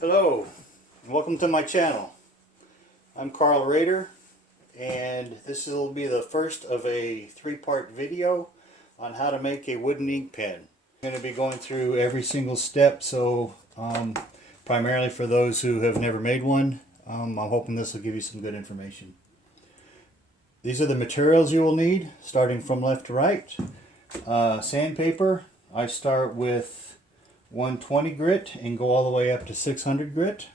Hello, and welcome to my channel. I'm Carl Rader, and this will be the first of a three-part video on how to make a wooden ink pen. I'm going to be going through every single step, so primarily for those who have never made one, I'm hoping this will give you some good information. These are the materials you will need, starting from left to right. Sandpaper, I start with 120 grit and go all the way up to 600 grit.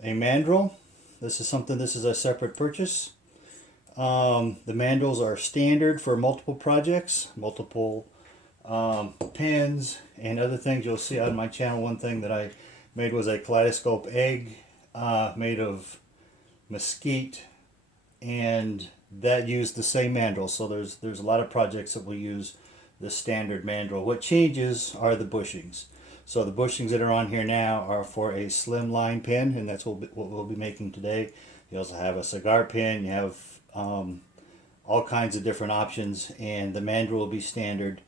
A mandrel, this is a separate purchase. The mandrels are standard for multiple projects, multiple pens and other things. You'll see on my channel one thing that I made was a kaleidoscope egg made of mesquite, and that used the same mandrel. So there's a lot of projects that will use the standard mandrel. What changes are the bushings. So the bushings that are on here now are for a slim line pen, and that's what we'll be making today. You also have a cigar pen, you have all kinds of different options, and the mandrel will be standard.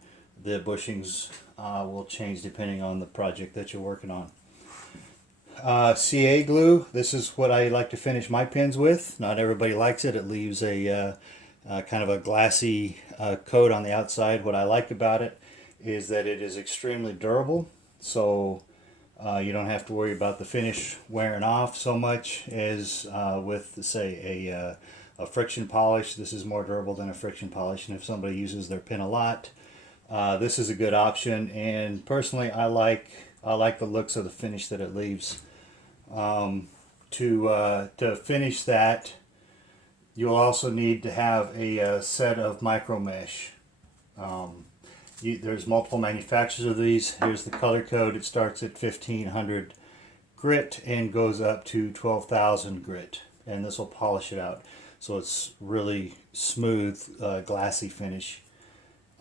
The bushings will change depending on the project that you're working on. CA glue, this is what I like to finish my pens with. Not everybody likes it. It leaves a kind of a glassy coat on the outside. What I like about it is that it is extremely durable, so you don't have to worry about the finish wearing off so much as with, say, a friction polish. This is more durable than a friction polish, and if somebody uses their pen a lot, this is a good option. And personally, I like the looks of the finish that it leaves. To finish that, you'll also need to have a set of micro mesh. There's multiple manufacturers of these. Here's the color code. It starts at 1500 grit and goes up to 12,000 grit, and this will polish it out so it's really smooth, glassy finish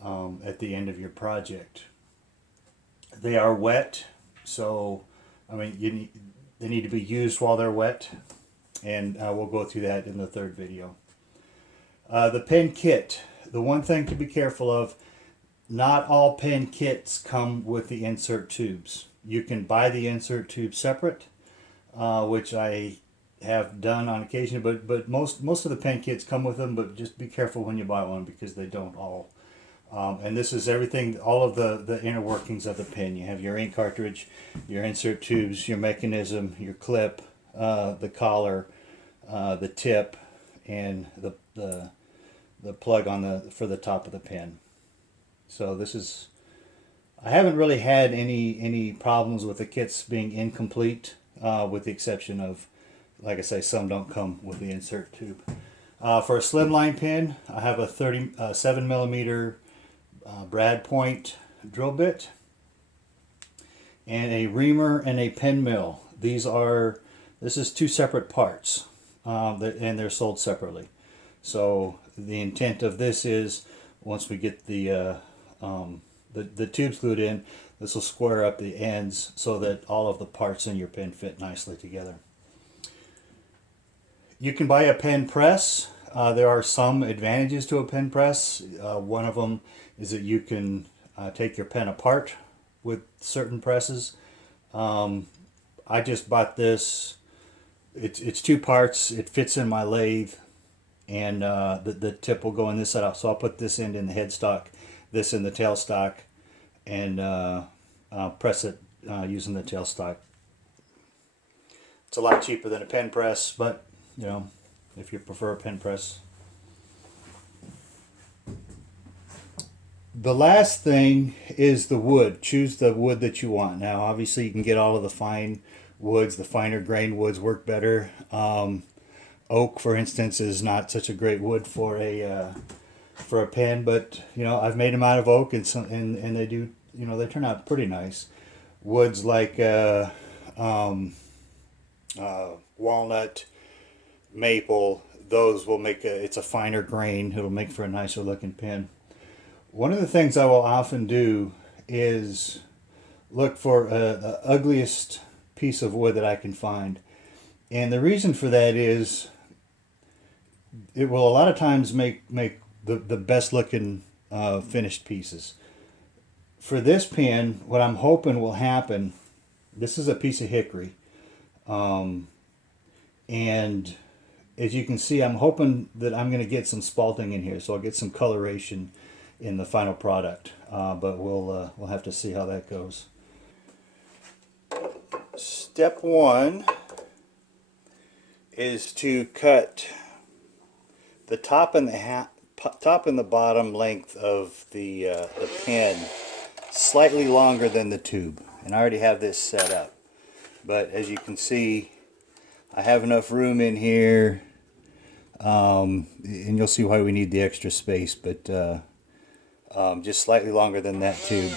at the end of your project. They are wet, so I mean they need to be used while they're wet, and we'll go through that in the third video. The pen kit. The one thing to be careful of, not all pen kits come with the insert tubes. You can buy the insert tube separate, which I have done on occasion, but most of the pen kits come with them, but just be careful when you buy one because they don't all. And this is everything, all of the inner workings of the pen. You have your ink cartridge, your insert tubes, your mechanism, your clip, the collar, the tip, and the plug for the top of the pen. So this is, I haven't really had any problems with the kits being incomplete, with the exception of, like I say, some don't come with the insert tube. For a slimline pen, I have a 37 millimeter brad point drill bit and a reamer and a pen mill. This is two separate parts, and they're sold separately. So the intent of this is, once we get the tubes glued in, this will square up the ends so that all of the parts in your pen fit nicely together. You can buy a pen press. There are some advantages to a pen press. One of them is that you can take your pen apart with certain presses. I just bought this. It's two parts. It fits in my lathe, and the tip will go in this setup. So I'll put this end in the headstock, this in the tailstock, and press it using the tailstock. It's a lot cheaper than a pen press, but you know, if you prefer a pen press. The last thing is the wood. Choose the wood that you want. Now, obviously, you can get all of the fine woods. The finer grain woods work better. Oak, for instance, is not such a great wood for a pen, but you know, I've made them out of oak, and they do, you know, they turn out pretty nice. Woods like walnut, maple, those will make it's a finer grain. It'll make for a nicer looking pen. One of the things I will often do is look for the ugliest piece of wood that I can find, and the reason for that is it will a lot of times make the best looking finished pieces. For this pen, what I'm hoping will happen This is a piece of hickory. And as you can see, I'm hoping that I'm going to get some spalting in here, so I'll get some coloration in the final product. But we'll have to see how that goes. Step one is to cut the top and the bottom length of the pin slightly longer than the tube, and I already have this set up. But as you can see, I have enough room in here, and you'll see why we need the extra space, but just slightly longer than that tube.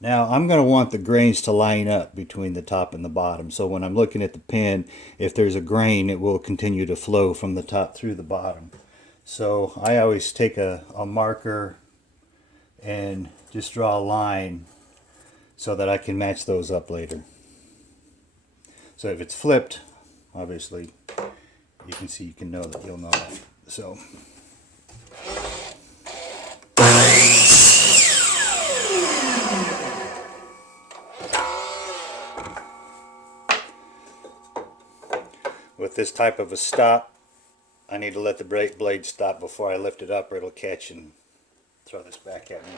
Now I'm going to want the grains to line up between the top and the bottom, so when I'm looking at the pin, if there's a grain, it will continue to flow from the top through the bottom. So I always take a marker and just draw a line so that I can match those up later. So if it's flipped, obviously you can see, you'll know that. So with this type of a stop, I need to let the brake blade stop before I lift it up, or it'll catch and throw this back at me.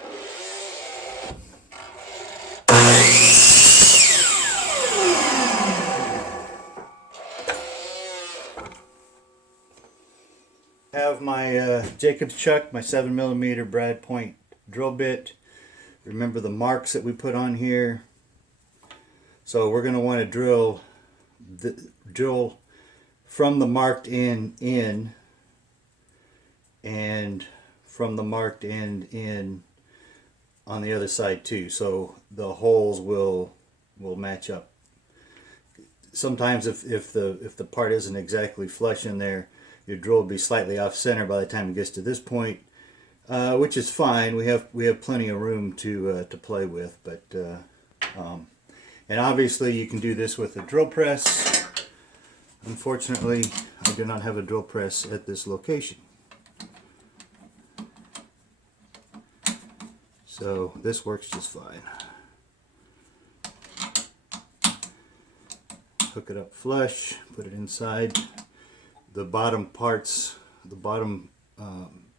I have my Jacobs Chuck, my 7mm brad point drill bit. Remember the marks that we put on here. So we're going to want to drill from the marked end in, and from the marked end in on the other side too, so the holes will match up. Sometimes if the part isn't exactly flush in there, your drill will be slightly off center by the time it gets to this point, which is fine. We have plenty of room to play with, but and obviously you can do this with a drill press. Unfortunately, I do not have a drill press at this location. So this works just fine. Hook it up flush, put it inside the bottom parts, the bottom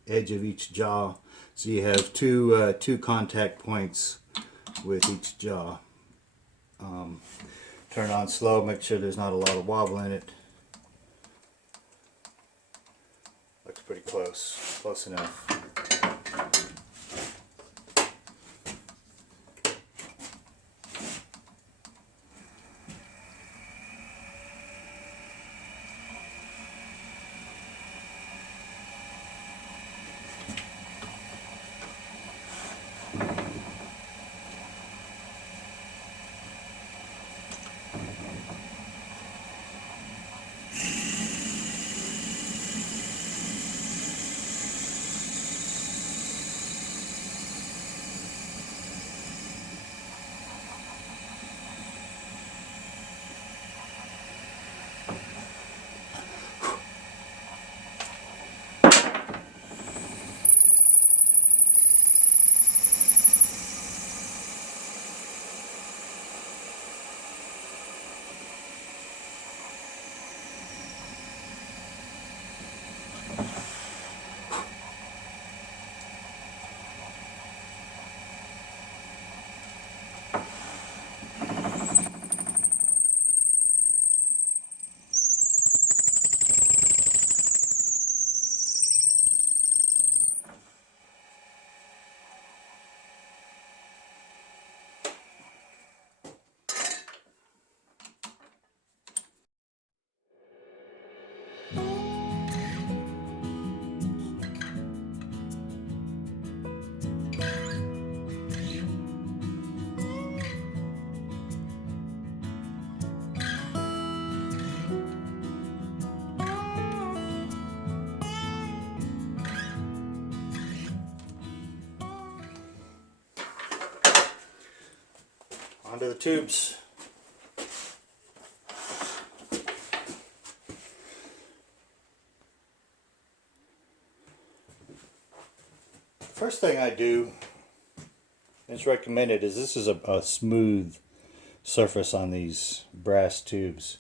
edge of each jaw. So you have two contact points with each jaw. Turn on slow, make sure there's not a lot of wobble in it. Looks pretty close enough. Onto the tubes. First thing I do It's recommended is this is a smooth surface on these brass tubes.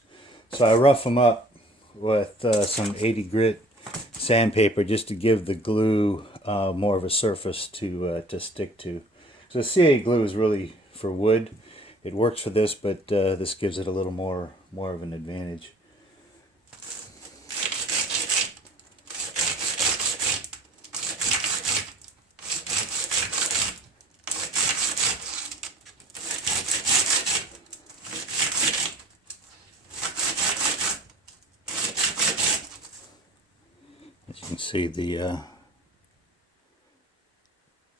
So I rough them up with some 80 grit sandpaper just to give the glue more of a surface to stick to. So CA glue is really for wood. It works for this, but this gives it a little more of an advantage. As you can see, the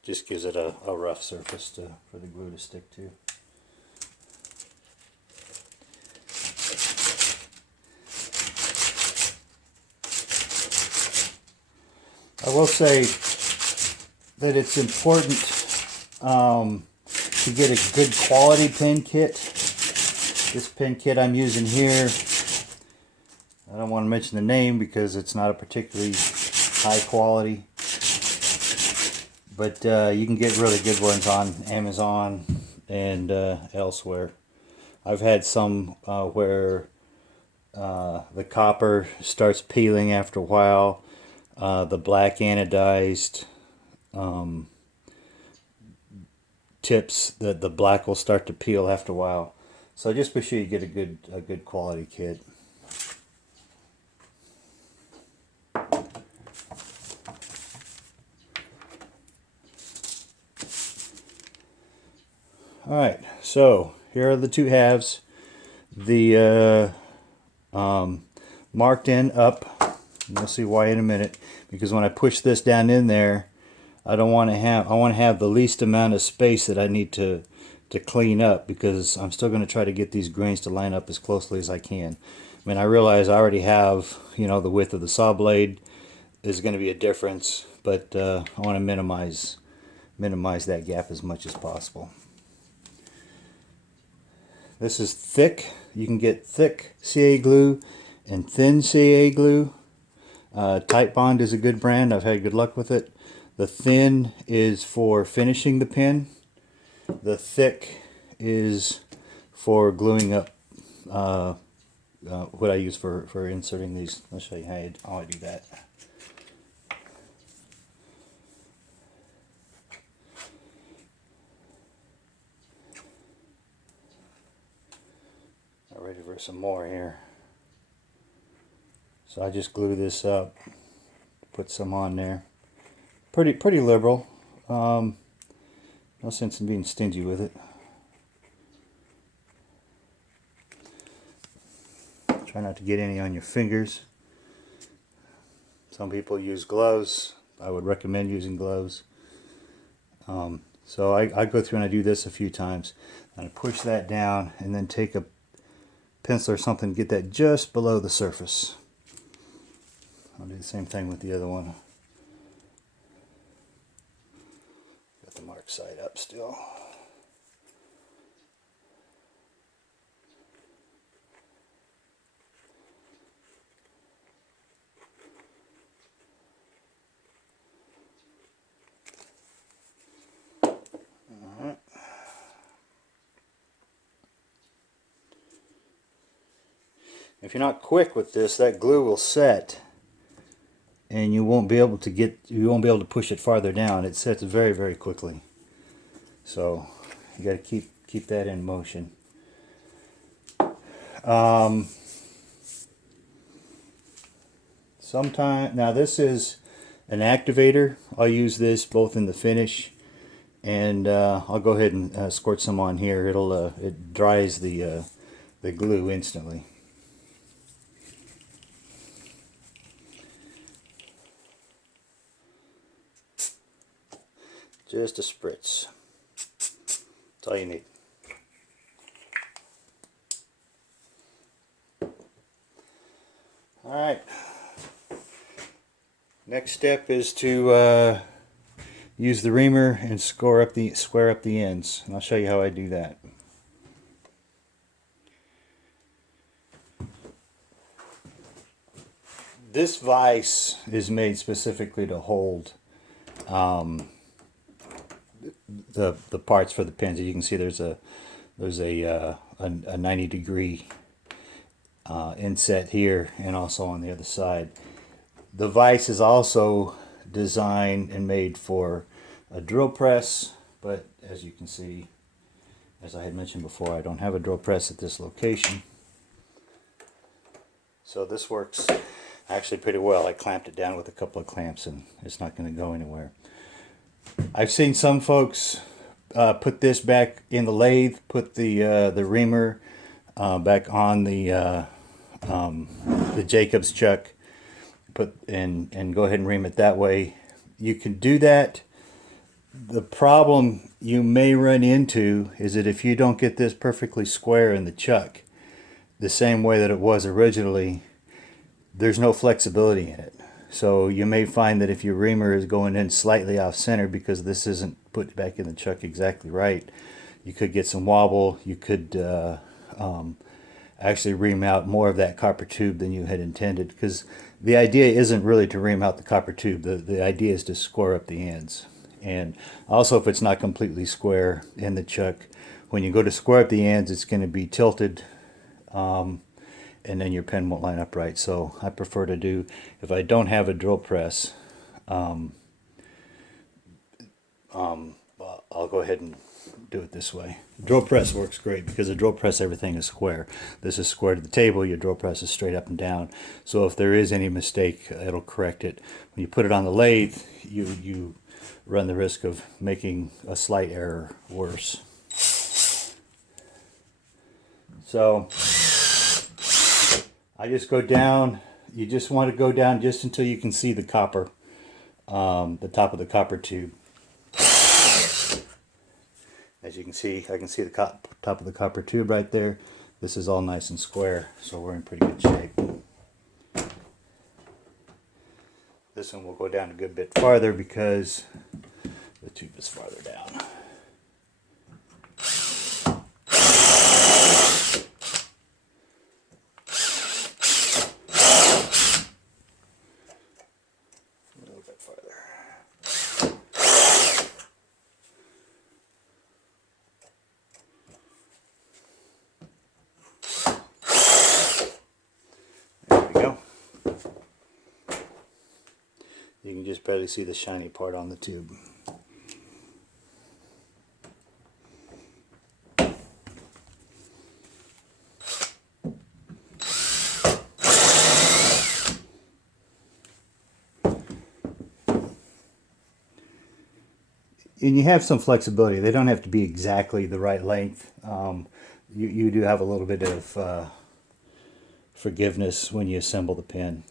just gives it a rough surface for the glue to stick to. I will say that it's important to get a good quality pin kit. This pin kit I'm using here, I don't want to mention the name because it's not a particularly high quality, but you can get really good ones on Amazon and elsewhere. I've had some where the copper starts peeling after a while. The black anodized tips, the black will start to peel after a while. So just be sure you get a good quality kit. All right, so here are the two halves. The marked end up. You'll see why in a minute. Because when I push this down in there, I want to have the least amount of space that I need to clean up, because I'm still going to try to get these grains to line up as closely as I can. I mean, I realize I already have, the width of the saw blade is going to be a difference, but I want to minimize that gap as much as possible. This is thick. You can get thick CA glue and thin CA glue. Titebond is a good brand. I've had good luck with it. The thin is for finishing the pin. The thick is for gluing up what I use for inserting these. I'll show you how I do that. I'm ready for some more here. So I just glue this up, put some on there. Pretty liberal. No sense in being stingy with it. Try not to get any on your fingers. Some people use gloves. I would recommend using gloves. So I go through and I do this a few times. And I push that down and then take a pencil or something, get that just below the surface. I'll do the same thing with the other one. Got the mark side up still. Alright. If you're not quick with this, that glue will set and you won't be able to push it farther down. It sets very, very quickly. So you got to keep that in motion. Now this is an activator. I'll use this both in the finish, and I'll go ahead and squirt some on here. It dries the glue instantly. Just a spritz. That's all you need. Alright. Next step is to use the reamer and square up the ends. And I'll show you how I do that. This vise is made specifically to hold the parts for the pins. As you can see, there's a 90-degree inset here, and also on the other side. The vise is also designed and made for a drill press, but as you can see, as I had mentioned before, I don't have a drill press at this location. So this works actually pretty well. I clamped it down with a couple of clamps and it's not going to go anywhere. I've seen some folks put this back in the lathe, put the reamer back on the Jacobs chuck, and go ahead and ream it that way. You can do that. The problem you may run into is that if you don't get this perfectly square in the chuck, the same way that it was originally, there's no flexibility in it. So you may find that if your reamer is going in slightly off center because this isn't put back in the chuck exactly right, you could get some wobble. You could actually ream out more of that copper tube than you had intended, because the idea isn't really to ream out the copper tube. The idea is to square up the ends. And also, if it's not completely square in the chuck, when you go to square up the ends, it's going to be tilted, and then your pen won't line up right. So I prefer to do, if I don't have a drill press, I'll go ahead and do it this way. Drill press works great because the drill press, everything is square. This is square to the table. Your drill press is straight up and down. So if there is any mistake, it'll correct it. When you put it on the lathe, you run the risk of making a slight error worse. So I just go down. You just want to go down just until you can see the copper, the top of the copper tube. As you can see, I can see the top of the copper tube right there. This is all nice and square, so we're in pretty good shape. This one will go down a good bit farther because the tube is farther down. A little bit farther. You can just barely see the shiny part on the tube. And you have some flexibility. They don't have to be exactly the right length. You do have a little bit of forgiveness when you assemble the pen.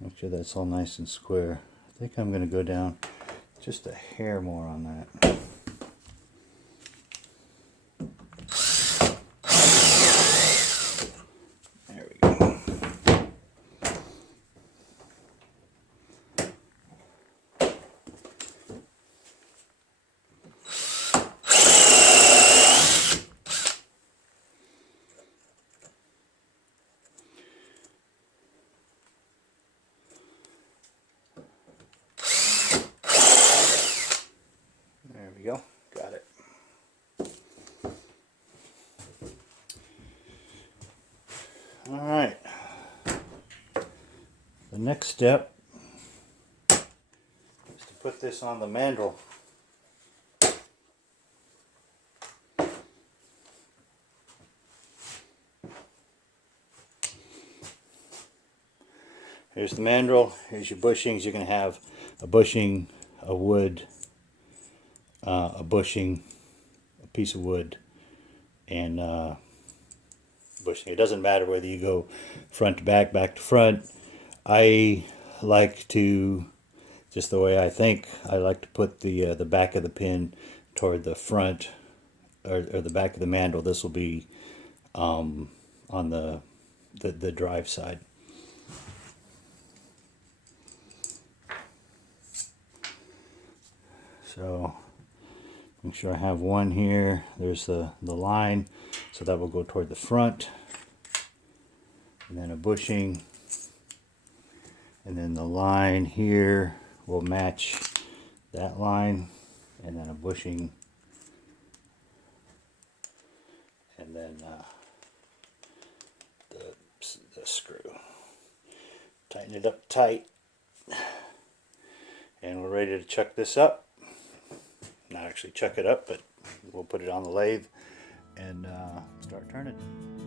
Make sure that's all nice and square. I think I'm going to go down just a hair more on that. There we go. There we go. Got it. All right. The next step is to put this on the mandrel. Here's the mandrel. Here's your bushings. You're going to have a bushing, a wood, a bushing, a piece of wood, and bushing. It doesn't matter whether you go front to back, back to front. I like to, just the way I think, I like to put the back of the pin toward the front, or the back of the mandrel. This will be on the drive side. So make sure I have one here. There's the line, so that will go toward the front, and then a bushing, and then the line here will match that line. and then a bushing, and then the screw. Tighten it up tight, and we're ready to chuck this up. Not actually chuck it up, but we'll put it on the lathe and start turning.